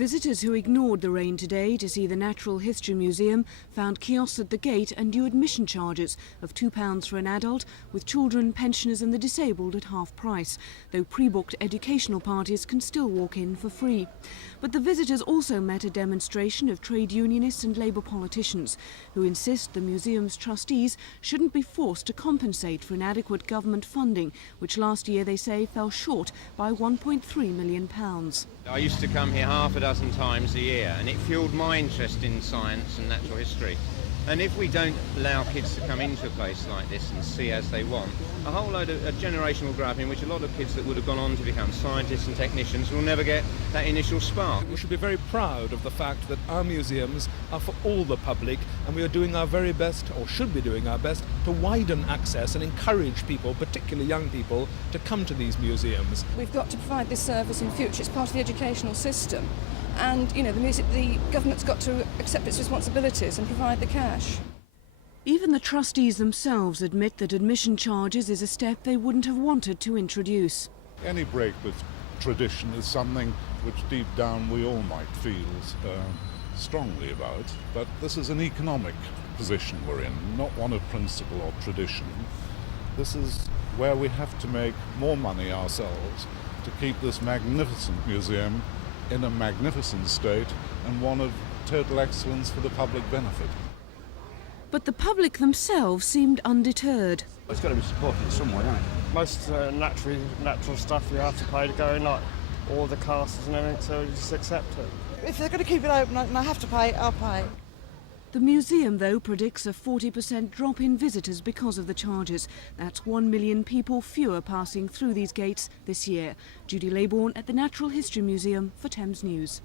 Visitors who ignored the rain today to see the Natural History Museum found kiosks at the gate and new admission charges of £2 for an adult, with children, pensioners and the disabled at half price, though pre-booked educational parties can still walk in for free. But the visitors also met a demonstration of trade unionists and Labour politicians who insist the museum's trustees shouldn't be forced to compensate for inadequate government funding, which last year they say fell short by £1.3 million. I used to come here half a dozen times a year, and it fueled my interest in science and natural history. And if we don't allow kids to come into a place like this and see as they want, a whole load of a generation will grow up in which a lot of kids that would have gone on to become scientists and technicians will never get that initial spark. We should be very proud of the fact that our museums are for all the public, and we are doing our very best, or should be doing our best, to widen access and encourage people, particularly young people, to come to these museums. We've got to provide this service in future. It's part of the educational system. And, you know, the government's got to accept its responsibilities and provide the cash. Even the trustees themselves admit that admission charges is a step they wouldn't have wanted to introduce. Any break with tradition is something which deep down we all might feel strongly about, but this is an economic position we're in, not one of principle or tradition. This is where we have to make more money ourselves to keep this magnificent museum in a magnificent state and one of total excellence for the public benefit. But the public themselves seemed undeterred. It's got to be supported in some way, hasn't it? Most natural stuff you have to pay to go in, like all the castles and everything, so you just accept it. If they're going to keep it open and I have to pay, I'll pay. The museum, though, predicts a 40% drop in visitors because of the charges. That's 1 million people fewer passing through these gates this year. Judy Laybourne at the Natural History Museum for Thames News.